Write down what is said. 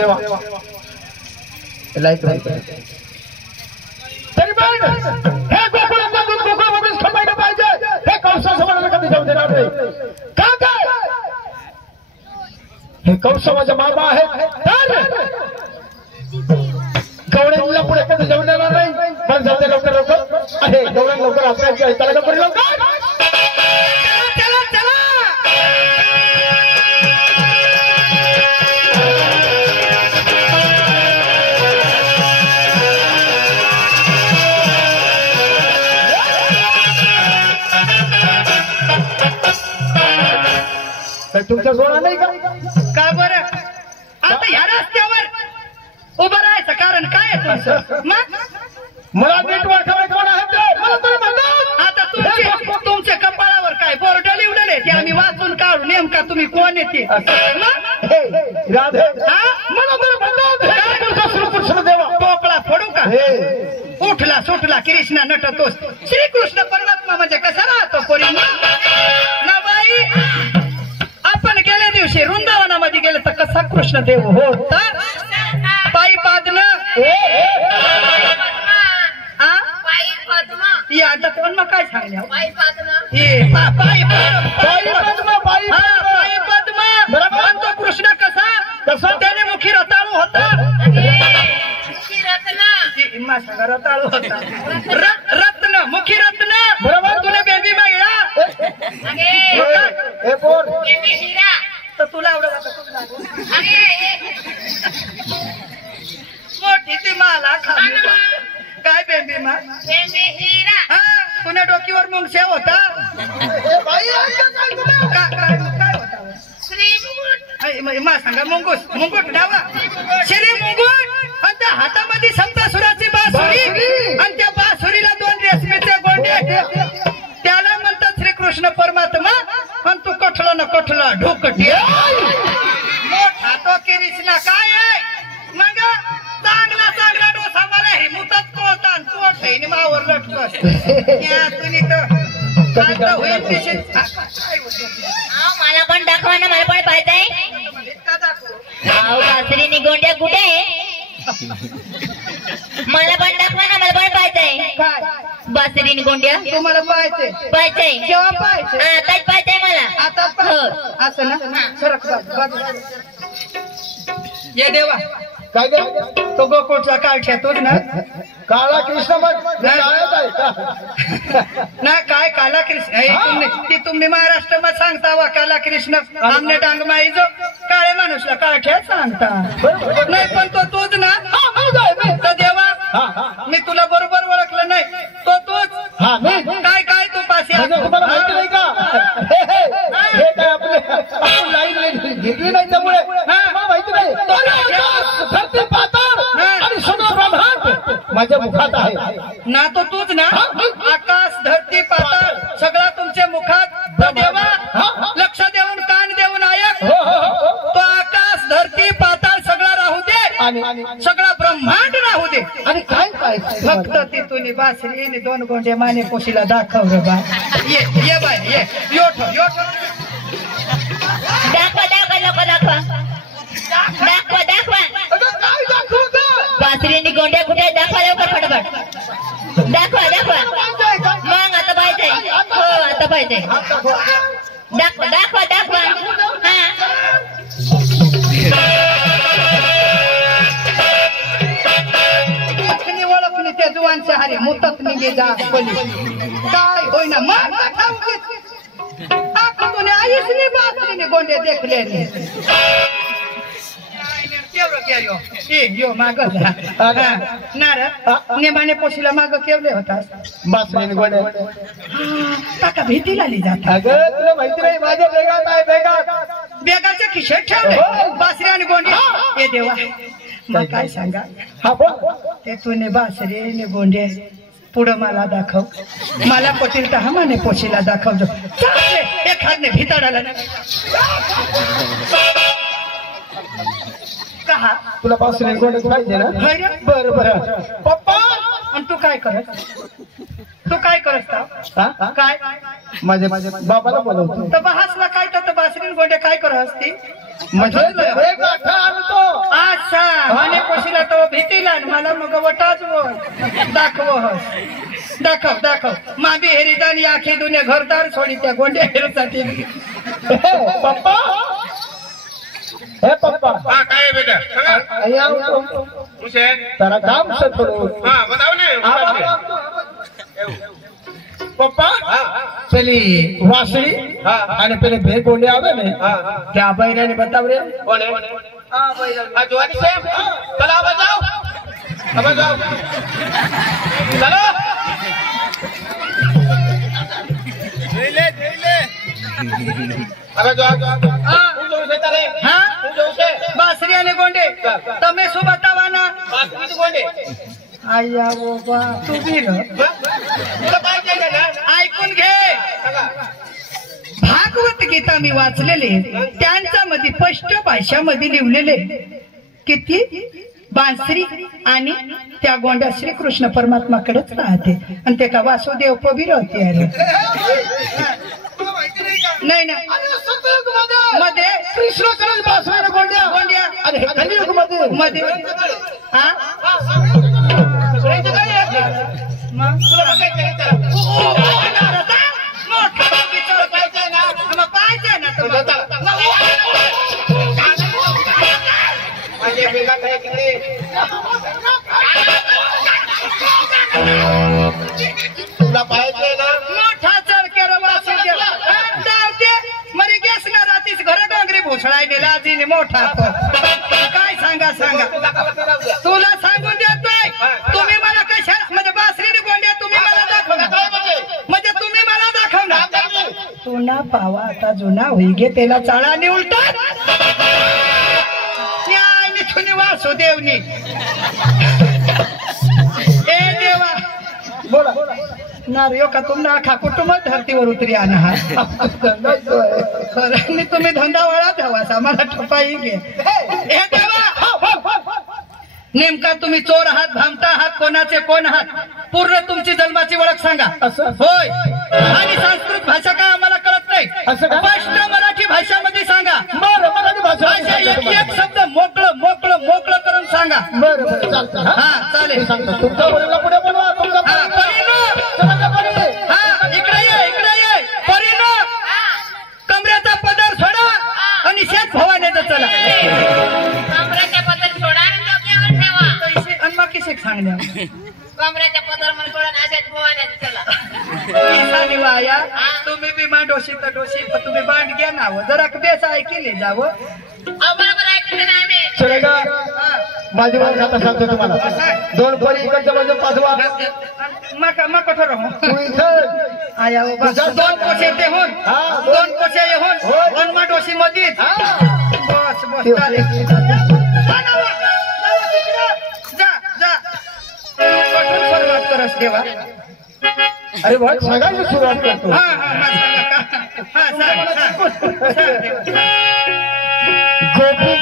देवा लाईट तरी पण हे गोकुळातून गोकुळमध्येच थांबायला पाहिजे. हे कौशल समाजाला कधी जाऊ देणार नाही. का काय हे कौशल माझा मामा आहे गवळ्यांना पुढे कधी जाऊ देणार नाही. पण जाऊ दे लवकर लवकर आहे गवळ्यां लवकर आपल्या ऐकायला पुढे लवकर तुमच्या जोडा नाही का? का बरं आता ह्या रस्त्यावर उभं राहायचं कारण काय आहे तुमचं? मला नीट वाटलं कोण आहे ते मला तरी म्हणतात. आता तुमच्या कपाळावर काय बोर्ड लिवलेले ते आम्ही वाचून काढू नेमका तुम्ही कोण येते राधे मला तरी म्हणतात श्रीकृष्ण देवा टोपला फोडू का? उठला सुटला कृष्णा नटतोस श्रीकृष्ण परमात्मा म्हणजे कसा राहतो पोरी ना बाई. आपण गेल्या दिवशी वृंदावनामध्ये गेले तर कसा कृष्ण देव होता पायी पादन आता पण मग काय सांगल्या पायी पद्म तो कृष्ण कसा त्याने मुखी रताळू होता रताळू होता रत्न मुखी रत्न बरोबर तुला बेबी माहिळा तर तुला एवढं मोठी ती मला खाली काय बेबी मा तुला डोकीवर मुंगशा होता मा सांगा मुंगुट डावा श्री मुंगुट आणि त्या हातामध्ये सप्तासुराची बासुरी आणि त्या बासुरीला 2 रेशमीचे गोंडे त्याला म्हणतात श्रीकृष्ण परमात्मा. पण तू कठला ना कठला ढोकटी मोठा तो कृष्णा काय आहे मग चांगला चांगला डोसा मला हे मुतात कोळता तू ठेनी मावर लटकस तुम्ही तर मला पण दाखवा ना मला पण पाहताय बासरीने गोंड्या कुठे आहे मला पण दाखवा ना मला पण पाहताय काय बासरीने गोंड्या तुम्हाला पाहायचंय पाहताय केव्हा पाहायचंय आताच पाहताय मला आता असं ना सरक ये देवा काय काय तो गोकुळचा काळ ठेवतोच ना काळा कृष्ण मग नाही काय काला कृष्ण ती तुम्ही महाराष्ट्रामध्ये सांगता वा काला कृष्ण आमने डांग माईजो काळे माणूसला काळठ्या सांगता नाही पण तो तूच ना तो देवा मी तुला बरोबर ओळखलं नाही तो तूच काय काय तू पाशी तुम्हाला माहिती नाही का हे काय आपले लाईन घेतली नाही त्यामुळे माहिती नाही धरती पाताळ आणि सगळं ब्रह्मांड माझ्या मुखात आहे ना तो तूच ना आकाश धरती पाताळ सगळा तुमच्या मुखात देवा लक्ष देऊन कान देऊन ऐक तो आकाश धरती पाताळ सगळा राहू दे सगळा ब्रह्मांड राहू दे आणि काय काय फक्त तिथून बासरी 2 गोंडे माने पोशीला दाखव रे बा ये बाय ये योठ दाखवा दाखवा लोक दाखवा दाखवा दाखवा बासरीने गोंड्या कुठे दाखवा लवकर फटाफट दाखवा दाखवा मग आता पाहिजे हो आता पाहिजे दाखवा दाखवा दाखवा हा ओळखली त्या जुवानच्या हारी मुतत निघे जा काय होईना मग तुने आईसने बासरीने गोंडे देखले यो माग नेमाने पोशीला माग केवले होता बासरीने गोंड्या काका भीती लागली जात तुला माहिती नाही माझ्या बेगात आहे बेगात बेगाच्या खिशात ठेवले बासरी आणि गोंडे हे देवा मग काय सांगा हा बोल ते तुने बासरी ने गोंडे पुढं मला दाखव मला पटेल तर हा माने पोशीला दाखवतो एखादने भिताडाला कहा तुला बासरी गोंडे पाहिजे ना बरं बरं पप्पा आणि तू काय करत काय माझ्या बाबाला बोलवतो तर हसला काय तर बासरीन गोंडे काय करत असती म्हणजे हे गाठा आणतो अच्छा म्हणे कोशीला तो भीतीला आणि मला मग वटाच दाखव दाखव दाखव माबी हेरिदानी आखी दुनिया घरदार सोडी त्या गोंड्या हेरसाठी पप्पा हे पप्पा हाँ काय है बेटा અહીંયા આવતો हुसैन તારા કામ છે થોડું हाँ बताओ ने પપ્પા પેલી વાસળી અને પેલી બે ગોંડે આવે ને ત્યાં બૈરાને બતાવ રે कौन है हाँ जोड़ी से चलो आ बजाओ अब बजाओ चलो ले अब जाओ तू जो से तारे हाँ तू जो से बासरी आणि गोंडे તમે શું બતાવવાના बात कोंडे आया वो बा तू भी र तुला पाहिजे ना ऐकून घे भागवत गीता मी वाचलेले त्यांच्या मध्ये स्पष्ट भाषामध्ये लिहिलेले किती बासरी आणि त्या गोंड्या श्रीकृष्ण परमात्माकडेच राहते आणि ते का वासुदेव पबीर होते अरे नाही ना मध्ये कृष्ण बासरी गोंड्या गोंड्या अरे हे कलियुग मध्ये मध्ये हा मग तुला काय चला मोठा विचार पाहिजे ना मग पाहिजे ना तुम्हाला माझे बेगा काय तिकडे तुला पाहिजे ना मोठा चढ केर वासुदेव जाऊते मरी गॅस ना रातीस घर डांगरी भोसळाय नेला आजीने मोठा काय सांगा तुला सांगून देतोय तुम्ही मला कशा म्हणजे बासरीने गोंड्या तुम्ही मला दाखवणार म्हणजे तुम्ही मला दाखवणार तुना पावा आता जुना होई गे त्याला चाळाने उलटात न्यायने तुनी वासुदेवनी ए देवा बोला नारियो का तुम ना आखा कुटुंब धरतीवर उतरी आणा हा खरं मी तुम्ही धंदा वाळा द्यावा मला ठपाई घे हे देवा नेमका तुम्ही चोर आहात भामटा आहात कोणाचे कोण आहात पूर्ण तुमची जन्माची ओळख सांगा असं? होय आणि संस्कृत भाषा काय आम्हाला कळत नाही असं का? स्पष्ट मराठी भाषामध्ये सांगा बरं मराठी भाषा भाषा एक शब्द मोकळं करून सांगा बरं बरं चालतं हा चालेल सांगतो तुमच्या वडीला पुढे बोलवा तुमचा हा परिणो हा इकडे ये परिणो कमरेचा पदर सोडा आणि शेत भवानेचं चला कमरेच्या पदर सोडा आणि डोक्यावर ठेवा आणि मग किसे सांगण्या कमरेच्या पदर मध्ये सोडा आणि अशाच भवाने चला किसानी वाया तुम्ही बी मा डोशी तर डोशी पण तुम्ही बांड घ्या नाव जरा बेस ऐकले जावं बरोबर ऐकते ना आम्ही चलेगा माझी बात आता सांगतो तुम्हाला दोन परी इकडच्या बाजू पाचवा मका ठरव तू इथं आया दोन कोशे ते होन हा, दोन कोशे हे होन होय. दोन मा डोशी मधीच बस चालेल जा कठोर सुरुवात करस देवा अरे भाई सगळ्यांची सुरुवात करतो हा सांग गोपी